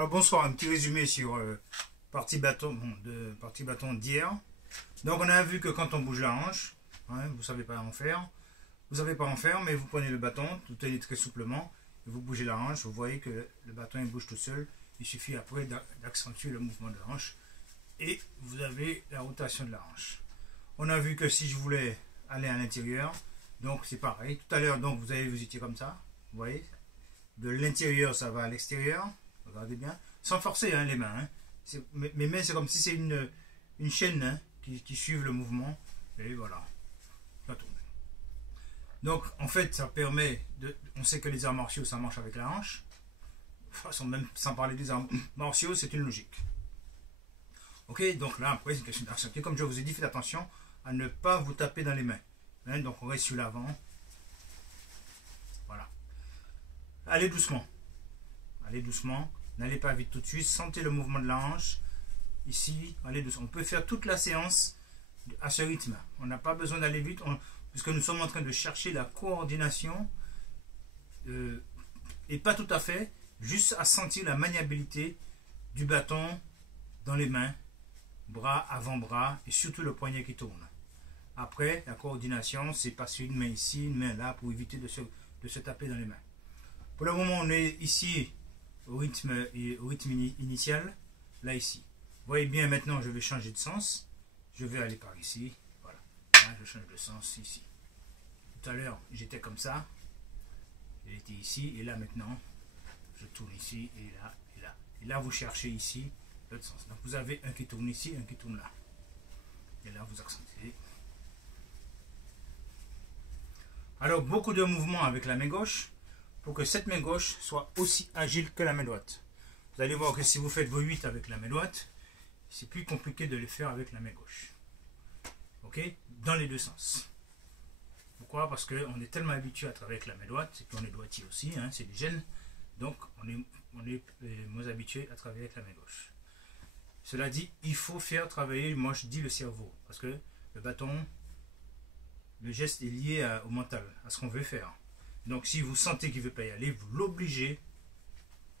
Alors bonsoir, un petit résumé sur partie bâton d'hier. Donc on a vu que quand on bouge la hanche, hein, vous ne savez pas en faire. Vous savez pas en faire, mais vous prenez le bâton, vous tenez très souplement, et vous bougez la hanche, vous voyez que le bâton il bouge tout seul. Il suffit après d'accentuer le mouvement de la hanche et vous avez la rotation de la hanche. On a vu que si je voulais aller à l'intérieur, donc c'est pareil. Tout à l'heure, donc vous étiez comme ça, vous voyez. De l'intérieur, ça va à l'extérieur. Regardez bien, sans forcer hein, les mains. Hein. Mes mains, c'est comme si c'est une chaîne hein, qui suivent le mouvement. Et voilà, ça tourne. Donc, en fait, ça permet de... On sait que les arts martiaux, ça marche avec la hanche. De toute façon, même sans parler des arts martiaux, c'est une logique. Ok, donc là, après, c'est une question d'accentuer. Comme je vous ai dit, faites attention à ne pas vous taper dans les mains. Hein, donc, on reste sur l'avant. Voilà. Allez doucement. Allez doucement. N'allez pas vite tout de suite. Sentez le mouvement de la hanche. Ici, allez doucement. On peut faire toute la séance à ce rythme. On n'a pas besoin d'aller vite. Puisque nous sommes en train de chercher la coordination. Et pas tout à fait. Juste à sentir la maniabilité du bâton dans les mains. Bras, avant-bras. Et surtout le poignet qui tourne. Après, la coordination, c'est passer une main ici, une main là. Pour éviter de se taper dans les mains. Pour le moment, on est ici au rythme initial, là ici. Vous voyez bien maintenant, je vais changer de sens. Je vais aller par ici. Voilà. Là, je change de sens ici. Tout à l'heure, j'étais comme ça. J'étais ici. Et là, maintenant, je tourne ici et là et là. Et là, vous cherchez ici l'autre sens. Donc, vous avez un qui tourne ici, un qui tourne là. Et là, vous accentuez. Alors, beaucoup de mouvements avec la main gauche. Pour que cette main gauche soit aussi agile que la main droite. Vous allez voir que si vous faites vos 8 avec la main droite, c'est plus compliqué de les faire avec la main gauche. Ok? Dans les deux sens. Pourquoi? Parce qu'on est tellement habitué à travailler avec la main droite, et puis on est droitier aussi, hein, c'est des gènes, donc on est moins habitué à travailler avec la main gauche. Cela dit, il faut faire travailler, moi je dis le cerveau, parce que le bâton, le geste est lié au mental, à ce qu'on veut faire. Donc si vous sentez qu'il ne veut pas y aller, vous l'obligez.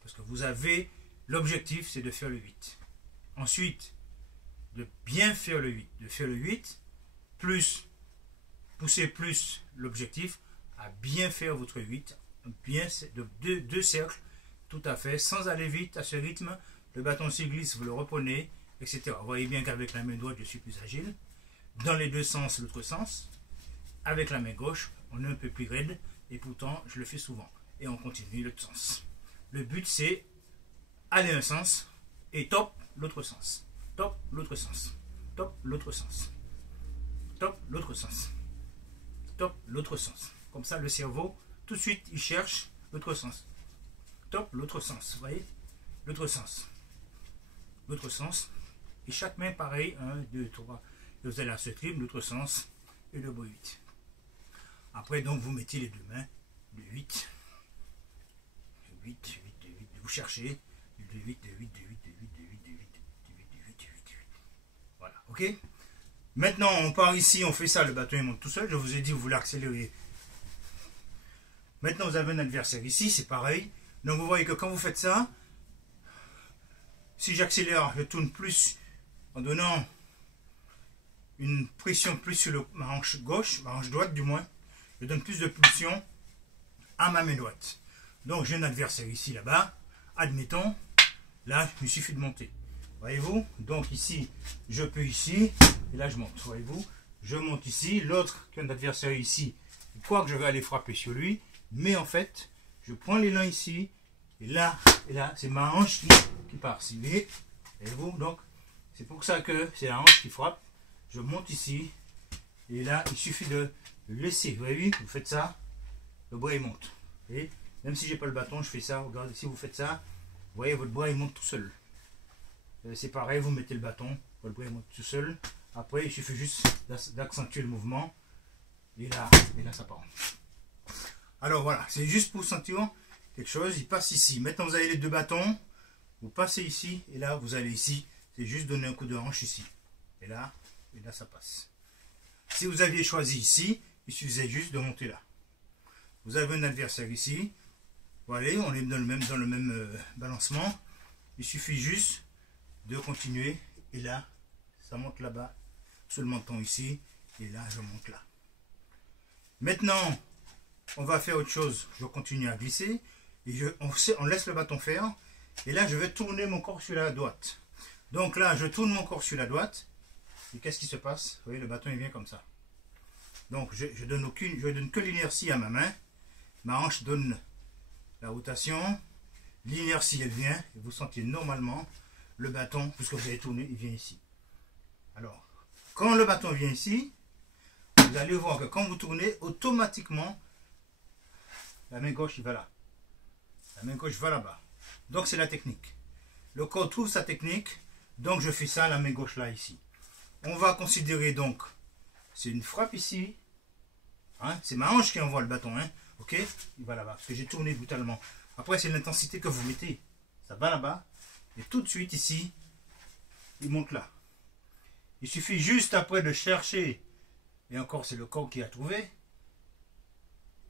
Parce que vous avez l'objectif, c'est de faire le 8. Ensuite, de bien faire le 8. De faire le 8, plus, pousser plus l'objectif à bien faire votre 8. Bien, de deux cercles, tout à fait, sans aller vite à ce rythme. Le bâton se glisse, vous le reprenez, etc. Vous voyez bien qu'avec la main droite, je suis plus agile. Dans les deux sens, l'autre sens. Avec la main gauche, on est un peu plus raide. Et pourtant, je le fais souvent. Et on continue l'autre sens. Le but, c'est aller un sens et top l'autre sens. Top l'autre sens. Top l'autre sens. Top l'autre sens. Top l'autre sens. Comme ça, le cerveau, tout de suite, il cherche l'autre sens. Top l'autre sens. Vous voyez? L'autre sens. L'autre sens. Et chaque main, pareil. 1, 2, 3. Et vous allez à ce triple, l'autre sens. Et le beau 8. Après, donc, vous mettez les deux mains, de 8, 8, 8, 8, vous cherchez, de 8, de 8, de 8, de 8, de 8, de 8, de 8, de 8, de 8. Voilà, ok? Maintenant, on part ici, on fait ça, le bâton il monte tout seul, je vous ai dit, vous voulez accélérer. Maintenant, vous avez un adversaire ici, c'est pareil. Donc, vous voyez que quand vous faites ça, si j'accélère, je tourne plus en donnant une pression plus sur ma hanche gauche, ma hanche droite du moins. Je donne plus de pulsion à ma main droite. Donc j'ai un adversaire ici, là-bas. Admettons, là, il suffit de monter. Voyez-vous? Donc ici, je peux ici, et là je monte. Voyez-vous? Je monte ici. L'autre, qui est un adversaire ici, il croit que je vais aller frapper sur lui. Mais en fait, je prends l'élan ici, et là, c'est ma hanche qui part. Voyez-vous? Donc, c'est pour ça que c'est la hanche qui frappe. Je monte ici, et là, il suffit de laisser. Vous voyez, vous faites ça, le bras il monte. Et même si j'ai pas le bâton, je fais ça. Regardez, si vous faites ça, vous voyez, votre bras il monte tout seul. C'est pareil, vous mettez le bâton, votre bras il monte tout seul. Après, il suffit juste d'accentuer le mouvement. Et là ça part. Alors voilà, c'est juste pour sentir quelque chose. Il passe ici. Maintenant, vous avez les deux bâtons. Vous passez ici, et là, vous allez ici. C'est juste donner un coup de hanche ici. Et là ça passe. Si vous aviez choisi ici, il suffisait juste de monter là. Vous avez un adversaire ici. Voilà, on est dans le même balancement. Il suffit juste de continuer. Et là, ça monte là-bas. Sur le menton ici. Et là, je monte là. Maintenant, on va faire autre chose. Je continue à glisser. Et on laisse le bâton faire. Et là, je vais tourner mon corps sur la droite. Donc là, je tourne mon corps sur la droite. Et qu'est-ce qui se passe? Vous voyez, le bâton, il vient comme ça. Donc, je donne que l'inertie à ma main. Ma hanche donne la rotation. L'inertie, elle vient. Et vous sentez normalement le bâton, puisque vous avez tourné, il vient ici. Alors, quand le bâton vient ici, vous allez voir que quand vous tournez, automatiquement, la main gauche, il va là. La main gauche va là-bas. Donc, c'est la technique. Le corps trouve sa technique. Donc, je fais ça, la main gauche là, ici. On va considérer donc, c'est une frappe ici. Hein, c'est ma hanche qui envoie le bâton. Hein, ok, il va là-bas. Parce que j'ai tourné brutalement. Après, c'est l'intensité que vous mettez. Ça va là-bas. Et tout de suite, ici, il monte là. Il suffit juste après de chercher. Et encore, c'est le corps qui a trouvé.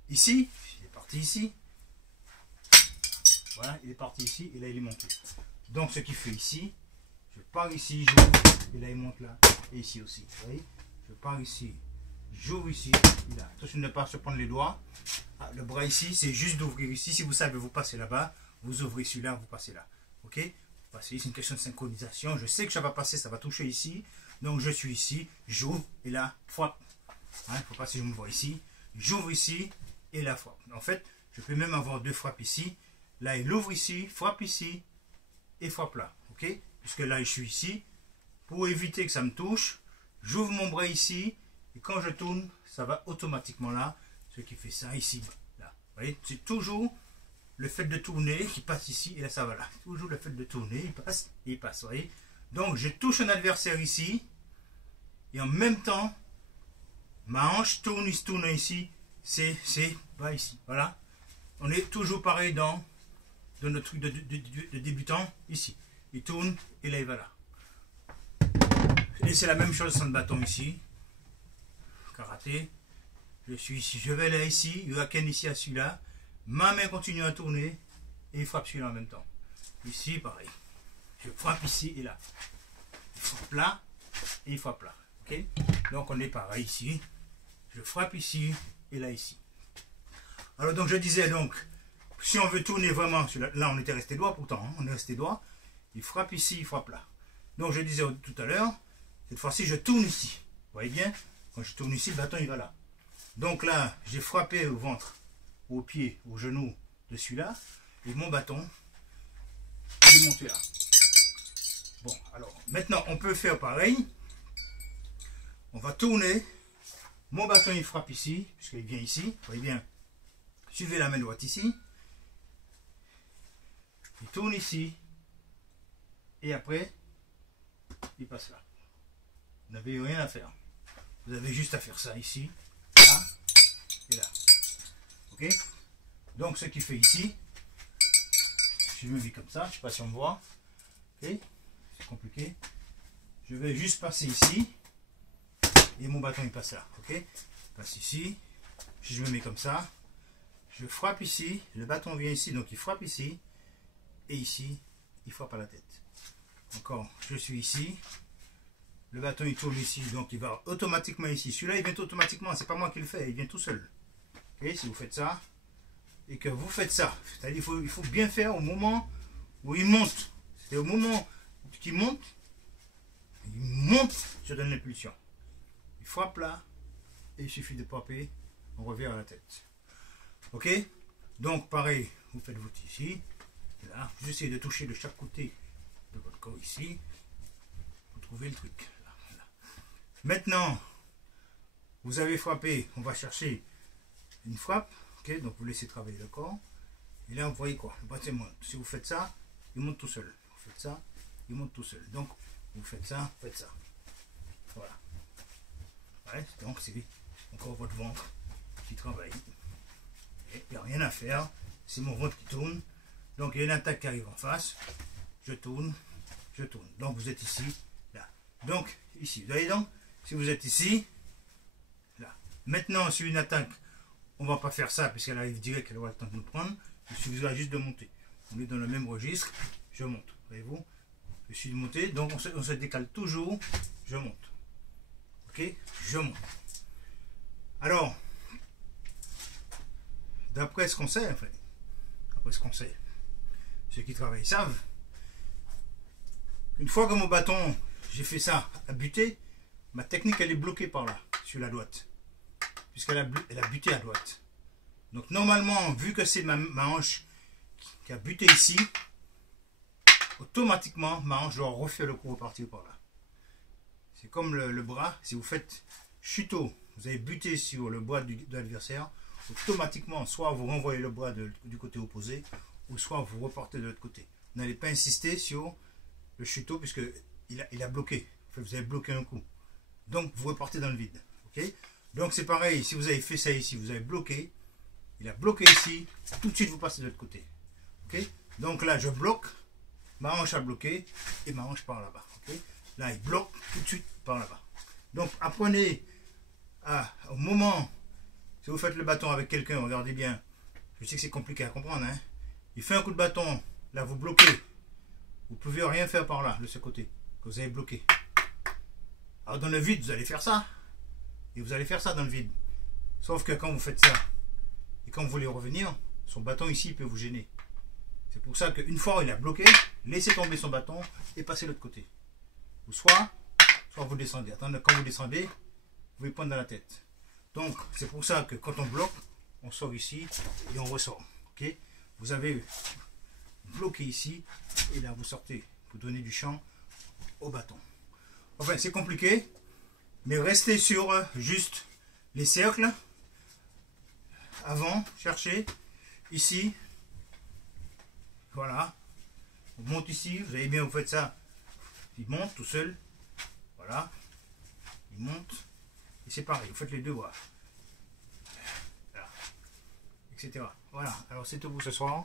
Ici, il est parti ici. Voilà, il est parti ici. Et là, il est monté. Donc, ce qu'il fait ici, je pars ici, j'ouvre. Et là, il monte là. Et ici aussi. Vous voyez, je pars ici. J'ouvre ici. Et là. Attention de ne pas se prendre les doigts. Ah, le bras ici, c'est juste d'ouvrir ici. Si vous savez, vous passez là-bas. Vous ouvrez celui-là, vous passez là. Ok? Vous passez. C'est une question de synchronisation. Je sais que ça va passer, ça va toucher ici. Donc, je suis ici. J'ouvre. Et là, frappe. Il ne faut pas si je me vois ici. J'ouvre ici. Et la frappe. En fait, je peux même avoir deux frappes ici. Là, il ouvre ici. Frappe ici. Et frappe là. Ok? Puisque là, je suis ici. Pour éviter que ça me touche, j'ouvre mon bras ici. Et quand je tourne, ça va automatiquement là. Ce qui fait ça ici. Là. Vous voyez, c'est toujours le fait de tourner qui passe ici. Et là, ça va là. Toujours le fait de tourner. Il passe. Et il passe. Vous voyez. Donc, je touche un adversaire ici. Et en même temps, ma hanche tourne ici. C'est pas ici. Voilà. On est toujours pareil dans notre truc de débutant. Ici. Il tourne. Et là, il va là. Et c'est la même chose sur le bâton ici. Karaté. Je suis ici. Je vais là ici. Uraken ici à celui-là. Ma main continue à tourner. Et il frappe celui-là en même temps. Ici, pareil. Je frappe ici et là. Il frappe là. Et il frappe là. Ok? Donc on est pareil ici. Je frappe ici. Et là ici. Alors donc je disais donc. Si on veut tourner vraiment. Là on était resté droit pourtant. Hein, on est resté droit. Il frappe ici. Il frappe là. Donc je disais tout à l'heure. Cette fois-ci, je tourne ici. Vous voyez bien? Quand je tourne ici, le bâton, il va là. Donc là, j'ai frappé au ventre, au pied, au genou de celui-là. Et mon bâton, il est monté là. Bon, alors, maintenant, on peut faire pareil. On va tourner. Mon bâton, il frappe ici, puisqu'il vient ici. Vous voyez bien? Suivez la main droite ici. Il tourne ici. Et après, il passe là. Vous n'avez rien à faire. Vous avez juste à faire ça ici, là et là. Ok? Donc ce qu'il fait ici, je me mets comme ça, je ne sais pas si on me voit. Ok? C'est compliqué. Je vais juste passer ici. Et mon bâton il passe là. Ok? Je passe ici. Je me mets comme ça. Je frappe ici. Le bâton vient ici, donc il frappe ici. Et ici, il frappe à la tête. Encore, je suis ici. Le bâton il tourne ici, donc il va automatiquement ici. Celui-là il vient automatiquement, c'est pas moi qui le fais, il vient tout seul. Okay, si vous faites ça, et que vous faites ça, c'est-à-dire il faut bien faire au moment où il monte. C'est au moment qu'il monte, je donne l'impulsion. Il frappe là, et il suffit de frapper, on revient à la tête. Ok? Donc pareil, vous faites votre ici, là, vous essayez de toucher de chaque côté de votre corps ici, vous trouvez le truc. Maintenant, vous avez frappé, on va chercher une frappe, ok, donc vous laissez travailler le corps, et là vous voyez quoi, le bâton monte. Si vous faites ça, il monte tout seul. Vous faites ça, il monte tout seul. Donc vous faites ça, voilà. Ouais, donc c'est encore votre ventre qui travaille. Il n'y a rien à faire, c'est mon ventre qui tourne. Donc il y a une attaque qui arrive en face, je tourne. Donc vous êtes ici, là. Donc ici, vous voyez donc. Si vous êtes ici, là. Maintenant, sur une attaque, on ne va pas faire ça puisqu'elle arrive direct, elle aura le temps de nous prendre. Il suffira juste de monter. On est dans le même registre, je monte. Voyez-vous, je suis monté, donc on se décale toujours, je monte. Ok, je monte. Alors, d'après ce qu'on sait, en fait, d'après ce qu'on sait, ceux qui travaillent savent, une fois que mon bâton, j'ai fait ça à buter, ma technique elle est bloquée par là, sur la droite, puisqu'elle a buté à droite. Donc normalement, vu que c'est ma hanche qui a buté ici, automatiquement ma hanche doit refaire le coup repartir par là. C'est comme le bras, si vous faites chuteau, vous avez buté sur le bras de l'adversaire, automatiquement, soit vous renvoyez le bras du côté opposé, ou soit vous reportez de l'autre côté. Vous n'allez pas insister sur le chuteau, puisque il a bloqué. Enfin, vous avez bloqué un coup. Donc, vous reportez dans le vide. Okay. Donc, c'est pareil, si vous avez fait ça ici, vous avez bloqué, il a bloqué ici, tout de suite, vous passez de l'autre côté. Okay. Donc là, je bloque, ma hanche a bloqué, et ma hanche part là-bas. Okay. Là, il bloque tout de suite par là-bas. Donc, apprenez au moment, si vous faites le bâton avec quelqu'un, regardez bien, je sais que c'est compliqué à comprendre, hein. Il fait un coup de bâton, là, vous bloquez. Vous ne pouvez rien faire par là, de ce côté, que vous avez bloqué. Alors, dans le vide, vous allez faire ça. Et vous allez faire ça dans le vide. Sauf que quand vous faites ça, et quand vous voulez revenir, son bâton ici, il peut vous gêner. C'est pour ça qu'une fois il a bloqué, laissez tomber son bâton et passez de l'autre côté. Ou soit vous descendez. Attendez, quand vous descendez, vous pouvez prendre dans la tête. Donc, c'est pour ça que quand on bloque, on sort ici et on ressort. Okay. Vous avez bloqué ici et là vous sortez. Vous donnez du champ au bâton. Enfin, c'est compliqué, mais restez sur juste les cercles. Avant, cherchez ici. Voilà. On monte ici, vous avez bien, vous faites ça. Il monte tout seul. Voilà. Il monte. Et c'est pareil, vous faites les deux bras. Voilà. Etc. Voilà. Alors c'est tout pour ce soir.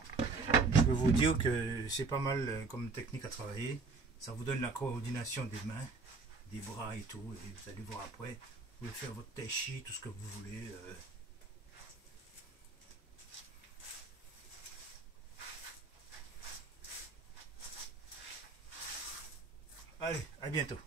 Je peux vous dire que c'est pas mal comme technique à travailler. Ça vous donne la coordination des mains, des bras et tout. Et vous allez voir après. Vous pouvez faire votre tai chi, tout ce que vous voulez. Allez, à bientôt.